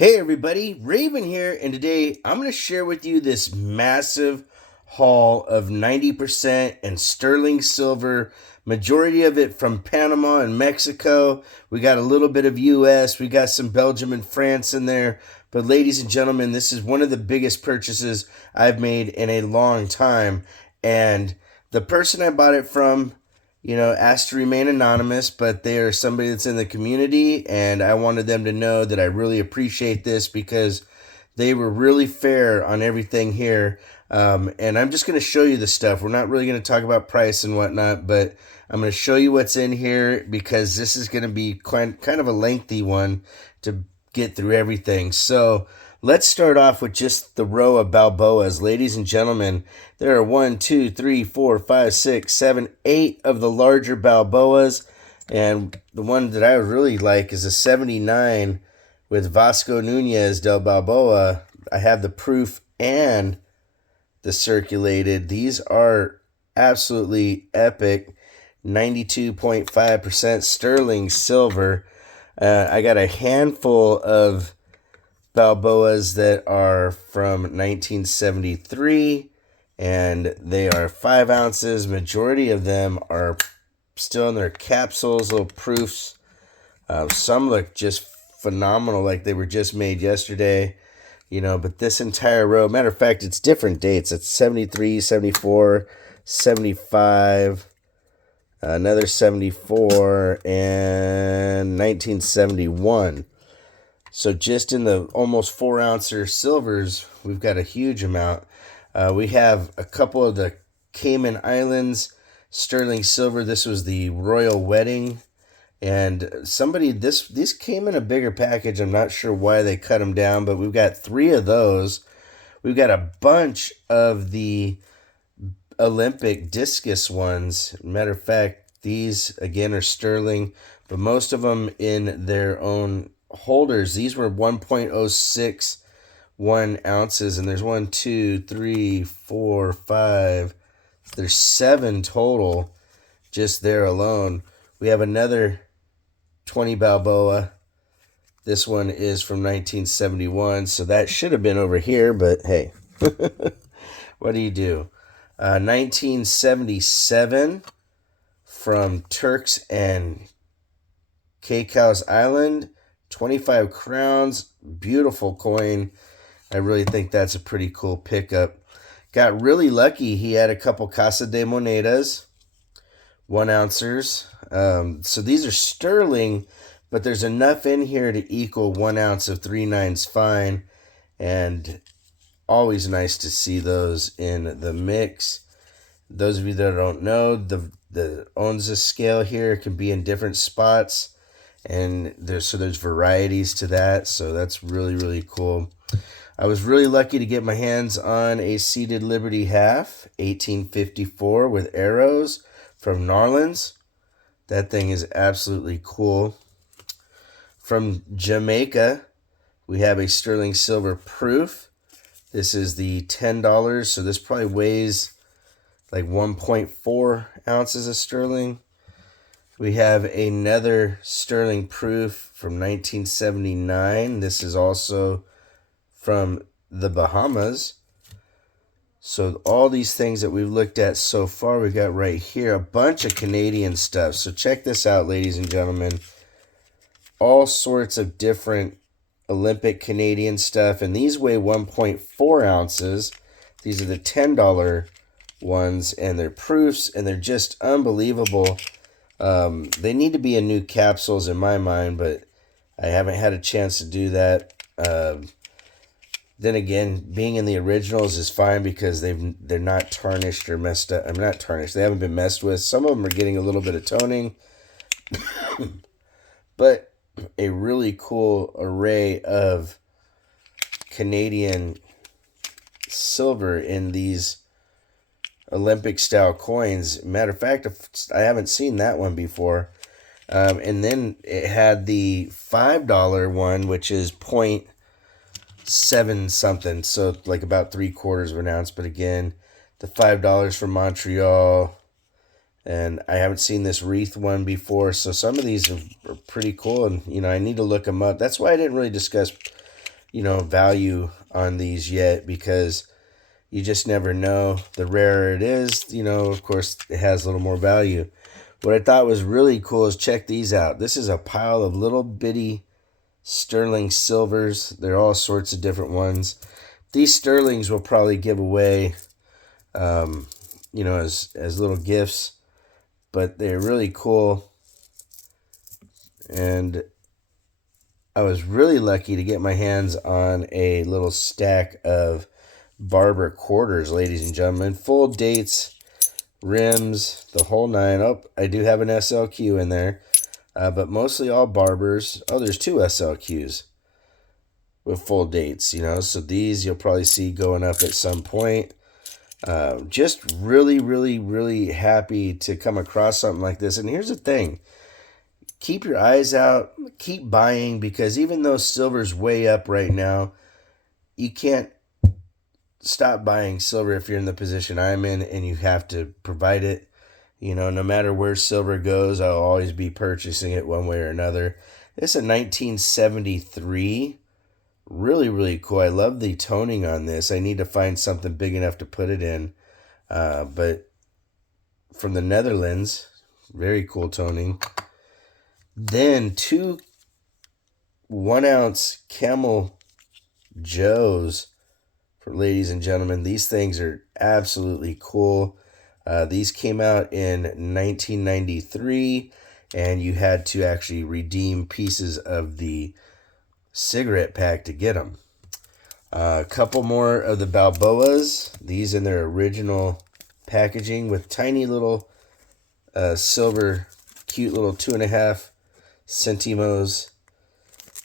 Hey everybody, Raven here, and today I'm going to share with you this massive haul of 90% and sterling silver, majority of it from Panama and Mexico. We got a little bit of US, we got some Belgium and France in there. But ladies and gentlemen, this is one of the biggest purchases I've made in a long time. And the person I bought it from, asked to remain anonymous, but they are somebody that's in the community, and I wanted them to know that I really appreciate this because they were really fair on everything here. And I'm just going to show you the stuff. We're not really going to talk about price and whatnot, but I'm going to show you what's in here because this is going to be kind of a lengthy one to get through everything. So let's start off with just the row of Balboas. Ladies and gentlemen, there are 1, 2, 3, 4, 5, 6, 7, 8 of the larger Balboas. And the one that I really like is a 79 with Vasco Nunez del Balboa. I have the proof and the circulated. These are absolutely epic. 92.5% sterling silver. I got a handful of Balboas that are from 1973, and they are 5 ounces. Majority of them are still in their capsules, little proofs. Some look just phenomenal, like they were just made yesterday, but this entire row, matter of fact, it's different dates. It's 73, 74, 75, another 74, and 1971. So just in the almost 4-ouncer silvers, we've got a huge amount. We have a couple of the Cayman Islands sterling silver. This was the royal wedding. And these came in a bigger package. I'm not sure why they cut them down, but we've got 3 of those. We've got a bunch of the Olympic discus ones. Matter of fact, these again are sterling, but most of them in their own holders. These were 1.061 ounces, and there's 1, 2, 3, 4, 5. There's 7 total just there alone. We have another 20 Balboa. This one is from 1971, so that should have been over here, but hey, what do you do? 1977 from Turks and Caicos Island. 25 crowns, beautiful coin. I really think that's a pretty cool pickup. Got really lucky. He had a couple Casa de Monedas, 1 ounces. So these are sterling, but there's enough in here to equal 1 ounce of 3/9 fine, and always nice to see those in the mix. Those of you that don't know, the Onza scale here can be in different spots. And there's varieties to that, so that's really, really cool. I was really lucky to get my hands on a seated Liberty half, 1854 with arrows from Narlands. That thing is absolutely cool. From Jamaica, we have a sterling silver proof. This is the $10, so this probably weighs like 1.4 ounces of sterling. We have another sterling proof from 1979. This is also from the Bahamas. So all these things that we've looked at so far, we've got right here a bunch of Canadian stuff. So check this out, ladies and gentlemen. All sorts of different Olympic Canadian stuff. And these weigh 1.4 ounces. These are the $10 ones, and they're proofs, and they're just unbelievable. They need to be in new capsules in my mind, but I haven't had a chance to do that. Then again, being in the originals is fine because they're not tarnished or messed up. I'm not tarnished. They haven't been messed with. Some of them are getting a little bit of toning, but a really cool array of Canadian silver in these Olympic style coins. Matter of fact, I haven't seen that one before. And then it had the $5 one, which is 0.7 something, so like about 3/4 of an ounce. But again, the $5 from Montreal, and I haven't seen this wreath one before. So some of these are pretty cool, and I need to look them up. That's why I didn't really discuss value on these yet, because you just never know. The rarer it is, of course, it has a little more value. What I thought was really cool is, check these out. This is a pile of little bitty sterling silvers. They're all sorts of different ones. These sterlings will probably give away, as little gifts, but they're really cool. And I was really lucky to get my hands on a little stack of Barber Quarters, ladies and gentlemen. Full dates, rims, the whole nine. Oh, I do have an SLQ in there, but mostly all Barbers. Oh, there's two SLQs with full dates, so these you'll probably see going up at some point. Just really, really, really happy to come across something like this. And here's the thing. Keep your eyes out. Keep buying, because even though silver's way up right now, you can't stop buying silver if you're in the position I'm in and you have to provide it. No matter where silver goes, I'll always be purchasing it one way or another. This is a 1973. Really, really cool. I love the toning on this. I need to find something big enough to put it in. But from the Netherlands, very cool toning. Then 2 1-ounce Camel Joes for ladies and gentlemen. These things are absolutely cool. These came out in 1993, and you had to actually redeem pieces of the cigarette pack to get them. A couple more of the Balboas. These in their original packaging with tiny little silver, cute little 2.5 centimos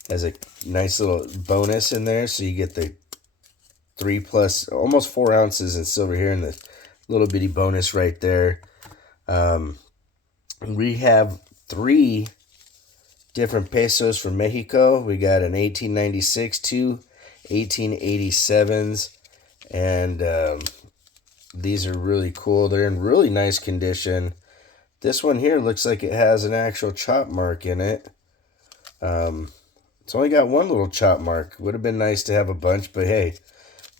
as a nice little bonus in there. So you get the 3+, almost 4 ounces in silver here, and the little bitty bonus right there. We have 3 different pesos from Mexico. We got an 1896, 2 1887s, and these are really cool. They're in really nice condition. This one here looks like it has an actual chop mark in it. It's only got one little chop mark. Would have been nice to have a bunch, but hey,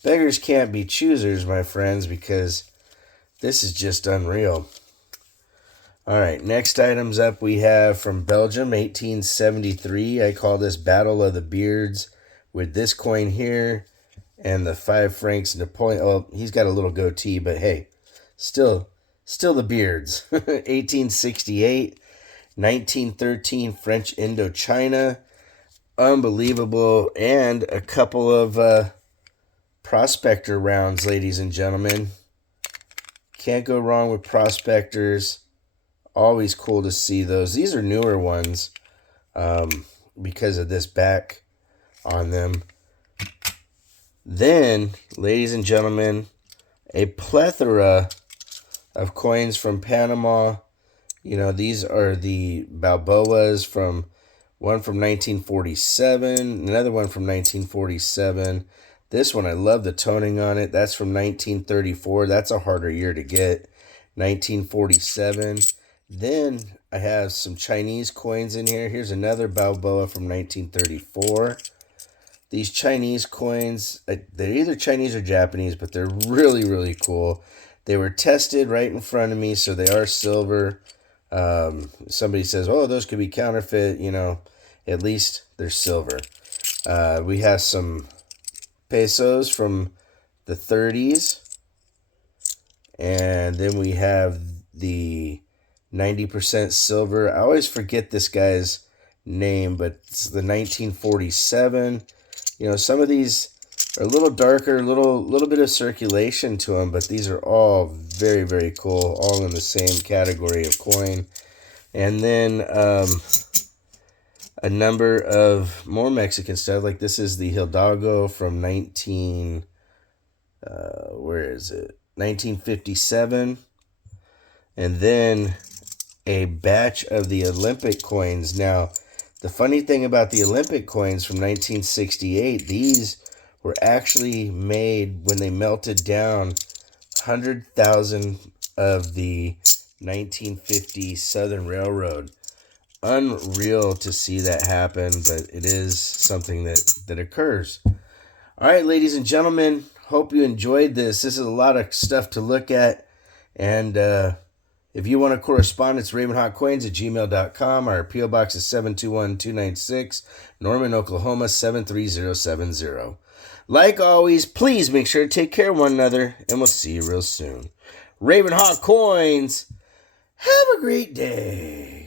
beggars can't be choosers, my friends, because this is just unreal. All right, next items up we have from Belgium, 1873. I call this Battle of the Beards, with this coin here and the 5 francs Napoleon. Oh, he's got a little goatee, but hey, still the beards. 1868, 1913 French Indochina. Unbelievable. And a couple of prospector rounds, ladies and gentlemen. Can't go wrong with prospectors. Always cool to see those. These are newer ones because of this back on them. Then, ladies and gentlemen, a plethora of coins from Panama. These are the Balboas, one from 1947, another one from 1947. This one, I love the toning on it. That's from 1934. That's a harder year to get. 1947. Then I have some Chinese coins in here. Here's another Balboa from 1934. These Chinese coins, they're either Chinese or Japanese, but they're really, really cool. They were tested right in front of me, so they are silver. Somebody says, oh, those could be counterfeit. At least they're silver. We have some pesos from the 30s. And then we have the 90% silver. I always forget this guy's name, but it's the 1947. Some of these are a little darker, little bit of circulation to them, but these are all very, very cool, all in the same category of coin. And then a number of more Mexican stuff, like this is the Hidalgo from 1957. And then a batch of the Olympic coins. Now, the funny thing about the Olympic coins from 1968, these were actually made when they melted down 100,000 of the 1950 Southern Railroad. unreal to see that happen, but it is something that occurs. All right, ladies and gentlemen, hope you enjoyed this. This is a lot of stuff to look at. And if you want to correspond, it's ravenhawkcoins@gmail.com. Our P.O. Box is 721-296, Norman, Oklahoma, 73070. Like always, please make sure to take care of one another, and we'll see you real soon. Ravenhawk Coins, have a great day.